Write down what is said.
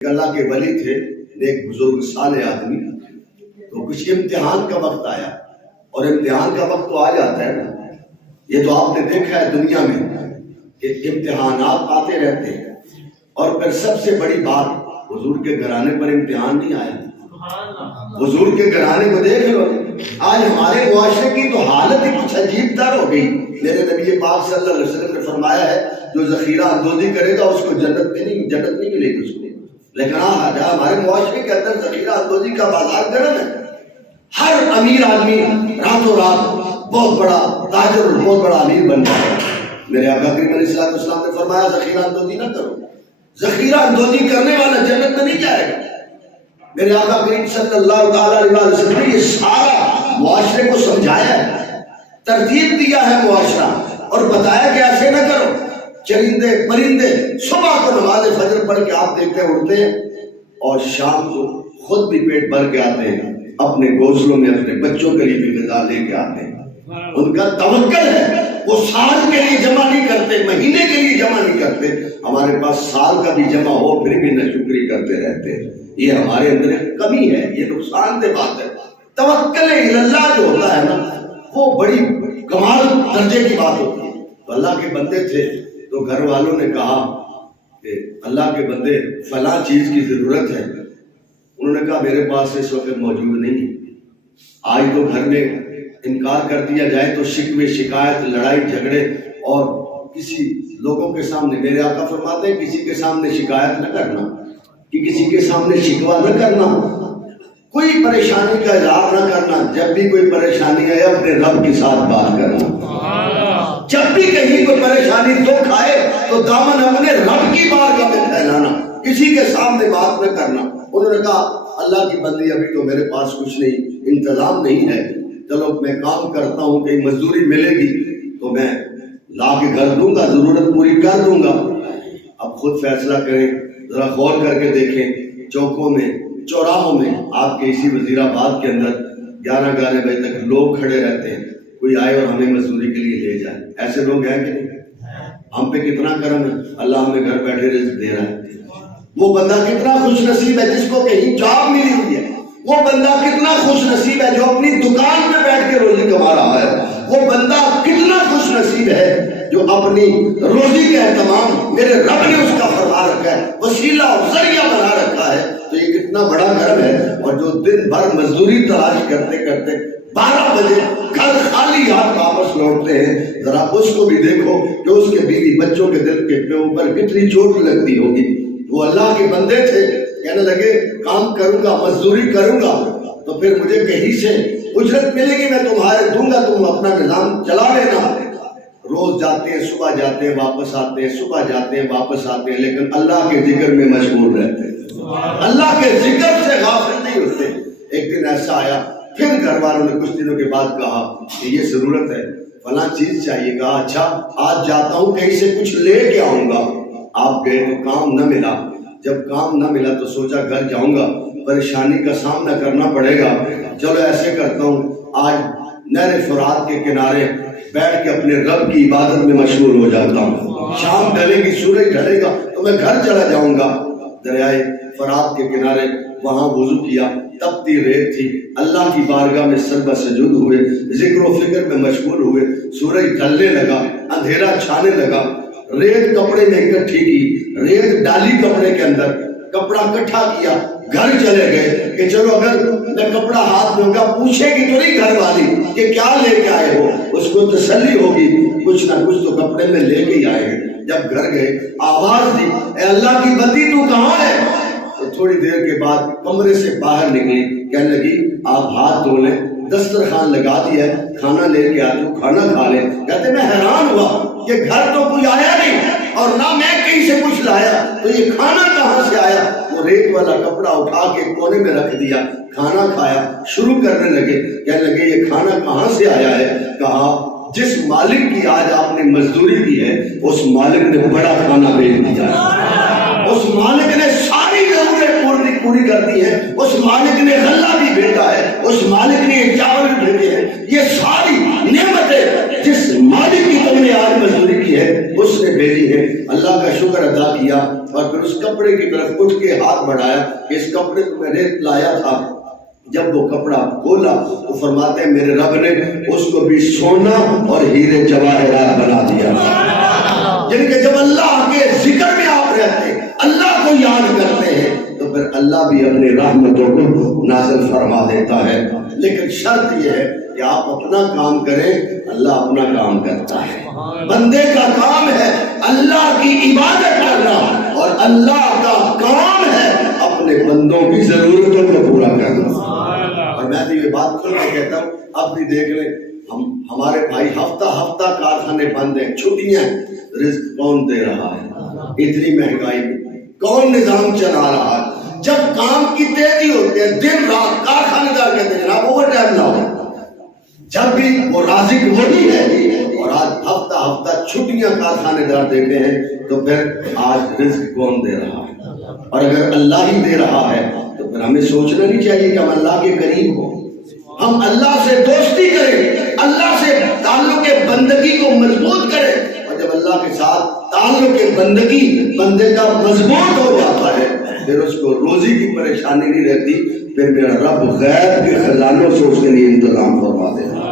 اللہ کے ولی تھے، ایک بزرگ صالح آدمی، تو کچھ امتحان کا وقت آیا، اور امتحان کا وقت تو آ جاتا ہے نا، یہ تو آپ نے دیکھا ہے دنیا میں کہ امتحانات آتے رہتے ہیں، اور پھر سب سے بڑی بات حضور کے گھرانے پر امتحان نہیں آیا۔ حضور کے گھرانے کو دیکھ لو، آج ہمارے معاشرے کی تو حالت ہی کچھ عجیب تر ہو گئی۔ میرے نبی پاک صلی اللہ علیہ وسلم نے فرمایا ہے جو ذخیرہ اندوزی کرے گا اس کو جنت نہیں ملے گی اس کو، لیکن ہمارے معاشرے کے اندر ذخیرہ اندوزی کا بازار گرم ہے۔ ہر امیر آدمی راتوں رات بہت بڑا تاجر اور بہت بڑا امیر بن جائے گا۔ میرے آقا کریم علیہ السلام نے فرمایا ذخیرہ اندوزی نہ کرو، ذخیرہ اندوزی کرنے والا جنت میں نہیں جائے گا۔ میرے آقا کریم صلی اللہ علیہ وسلم نے یہ سارا معاشرے کو سمجھایا ہے، ترتیب دیا ہے معاشرہ، اور بتایا کہ ایسے نہ کرو۔ چرندے پرندے صبح کو نماز فجر پڑھ کے آپ دیکھتے اٹھتے ہیں، اور شام کو خود بھی پیٹ بھر کے آتے ہیں، اپنے گھونسلوں میں اپنے بچوں کے لیے بھی غذا لے کے آتے ہیں۔ ان کا توکل ہے، وہ سال کے لیے جمع نہیں کرتے، مہینے کے لیے جمع نہیں کرتے۔ ہمارے پاس سال کا بھی جمع ہو پھر بھی ناشکری کرتے رہتے ہیں۔ یہ ہمارے اندر ایک کمی ہے، یہ نقصان دہ بات ہے۔ توکل اللہ جو ہوتا ہے نا، وہ بڑی کمال درجے کی بات ہوتی ہے۔ تو اللہ کے بندے تھے، تو گھر والوں نے کہا کہ اللہ کے بندے فلاں چیز کی ضرورت ہے۔ انہوں نے کہا میرے پاس اس وقت موجود نہیں۔ آج تو گھر میں انکار کر دیا جائے تو شکوے شکایت لڑائی جھگڑے، اور کسی لوگوں کے سامنے، میرے آقا فرماتے ہیں کسی کے سامنے شکایت نہ کرنا، کہ کسی کے سامنے شکوہ نہ کرنا، کوئی پریشانی کا اظہار نہ کرنا۔ جب بھی کوئی پریشانی آئے اپنے رب کے ساتھ بات کرنا۔ جب بھی کہیں کوئی پریشانی دکھ آئے تو دامن اپنے رب کی بارگاہ میں پھیلانا، کسی کے سامنے بات نہ کرنا۔ انہوں نے کہا اللہ کی بندی ابھی تو میرے پاس کچھ نہیں، انتظام نہیں ہے، چلو میں کام کرتا ہوں، کہ مزدوری ملے گی تو میں لا کے گھر دوں گا، ضرورت پوری کر دوں گا۔ اب خود فیصلہ کریں، ذرا غور کر کے دیکھیں، چوکوں میں چوراہوں میں آپ کے اسی وزیر آباد کے اندر 11 بجے تک لوگ کھڑے رہتے ہیں، کوئی آئے اور ہمیں مزدوری کے لیے لے جائے۔ ایسے لوگ ہیں کہ نہیں؟ ہم پہ کتنا کرم ہے، اللہ ہمیں گھر بیٹھے رزق دے رہا ہے۔ وہ بندہ کتنا خوش نصیب ہے جس کو کہیں جاب ملی ہوئی ہے، وہ بندہ کتنا خوش نصیب ہے جو اپنی دکان پہ بیٹھ کے روزی کما رہا ہے، وہ بندہ کتنا خوش نصیب ہے جو اپنی روزی کا اہتمام میرے رب نے اس کا فرما رکھا ہے، وسیلہ اور ذریعہ بنا رکھا ہے۔ تو یہ کتنا بڑا گھر ہے، اور جو دن بھر مزدوری تلاش کرتے کرتے 12 بجے گھر خالی ہاتھ واپس لوٹتے ہیں، ذرا اس کو بھی دیکھو کہ اس کے بیوی بچوں کے دل کے اوپر کتنی چوٹ لگتی ہوگی۔ وہ اللہ کے بندے تھے، کہنے لگے کام کروں گا، مزدوری کروں گا تو پھر مجھے کہیں سے اجرت ملے گی، میں تمہارے دوں گا، تم اپنا نظام چلا لینا۔ روز جاتے ہیں، صبح جاتے ہیں واپس آتے ہیں، صبح جاتے ہیں واپس آتے ہیں، لیکن اللہ کے ذکر میں مشغول رہتے ہیں، اللہ کے ذکر سے غافل نہیں ہوتے۔ ایک دن ایسا آیا، پھر گھر والوں نے کچھ دنوں کے بعد کہا کہ یہ ضرورت ہے، فلاں چیز چاہیے۔ کہا اچھا آج جاتا ہوں، کہیں سے کچھ لے کے آؤں گا۔ آپ گئے تو کام نہ ملا، جب کام نہ ملا تو سوچا گھر جاؤں گا پریشانی کا سامنا کرنا پڑے گا، چلو ایسے کرتا ہوں آج نہر فرات کے کنارے بیٹھ کے اپنے رب کی عبادت میں مشغول ہو جاتا ہوں، شام ڈھلے گی، سورج ڈھلے گا تو میں گھر چلا جاؤں گا۔ دریائے فرات کے کنارے وہاں وضو کیا، تپتی ریت تھی، اللہ کی بارگاہ میں سجدہ سجود ہوئے، ذکر و فکر میں مشغول ہوئے۔ سورج ڈھلنے لگا، اندھیرا چھانے لگا، ریت کپڑے میں اکٹھی کی، ریت ڈالی کپڑے کے اندر، کپڑا اکٹھا کیا، گھر چلے گئے کہ چلو اگر میں کپڑا ہاتھ میں ہوگا پوچھے گی تو نہیں گھر والی کہ کیا لے کے آئے ہو، اس کو تسلی ہوگی کچھ نہ کچھ تو کپڑے میں لے کے ہی آئے ہیں۔ جب گھر گئے آواز دی اے اللہ کی بندی تو کہاں ہے؟ تو تھوڑی دیر کے بعد کمرے سے باہر نکلی، کہنے لگی آپ ہاتھ دھو لیں، دسترخوان لگا دیا ہے، کھانا لے کے آتے ہو، کھانا کھا لیں۔ کہتے میں حیران ہوا کہ گھر تو کوئی آیا نہیں اور نہ میں کہیں سے کچھ لایا، تو یہ کھانا کہاں سے آیا؟ وہ ریت والا کپڑا اٹھا کے کونے میں رکھ دیا، کھانا کھایا، شروع کرنے لگے، کہنے لگے یہ کھانا کہاں سے آیا ہے؟ کہا جس مالک کی آج آپ نے مزدوری کی ہے اس مالک نے بڑا کھانا بھیج دیا ہے، اس مالک نے ساری ضرورت پوری کر دی ہے، اس مالک نے غلہ بھی بھیجا ہے، اس مالک نے چاول بھی بھیجے ہیں، یہ ساری نعمتیں جس مالک کی تم نے آج مزدوری کی ہے اس نے بھیجی ہے۔ اللہ کا شکر ادا کیا، اور پھر اس کپڑے کی طرف اٹھ کے ہاتھ بڑھایا کہ اس کپڑے کو میں نے لایا تھا. جب وہ کپڑا کھولا تو فرماتے ہیں میرے رب نے اس کو بھی سونا اور ہیرے جواہرات بنا دیا. یعنی کہ جب اللہ کے ذکر میں آپ رہتے ہیں، اللہ کو یاد کرتے ہیں، تو پھر اللہ بھی اپنی رحمتوں کو نازل فرما دیتا ہے. لیکن شرط یہ ہے کہ آپ اپنا کام کریں، اللہ اپنا کام کرتا ہے. بندے کا کام ہے اللہ کی عبادت کرنا، اور اللہ کا کام ہے اپنے بندوں کی ضرورتوں کو پورا کرنا. اور میں تو یہ بات کھل کے کہتا ہوں، اب بھی دیکھ لیں ہمارے بھائی ہفتہ ہفتہ کارخانے بند ہیں، چھٹیاں، رزق کون دے رہا ہے؟ اتنی مہنگائی میں کون نظام چلا رہا ہے؟ جب کام کی تیزی ہوتی ہے دن رات کارخانے دار کہتے ہیں جناب اوور ٹائم لاؤ، جب بھی وہ رازق وہی ہے. اور آج ہفتہ ہفتہ چھٹیاں کارخانے دار دیتے ہیں، تو پھر آج رزق کون دے رہا ہے؟ اور اگر اللہ ہی دے رہا ہے تو پھر ہمیں سوچنا نہیں چاہیے کہ ہم اللہ کے قریب ہوں، ہم اللہ سے دوستی کریں، اللہ سے تعلق بندگی کو مضبوط کریں. اور جب اللہ کے ساتھ تعلق بندگی بندے کا مضبوط ہو جاتا ہے، پھر اس کو روزی کی پریشانی نہیں رہتی، پھر میرا رب غیب کے خزانوں سے اس کے لیے انتظام فرما دیتا ہے.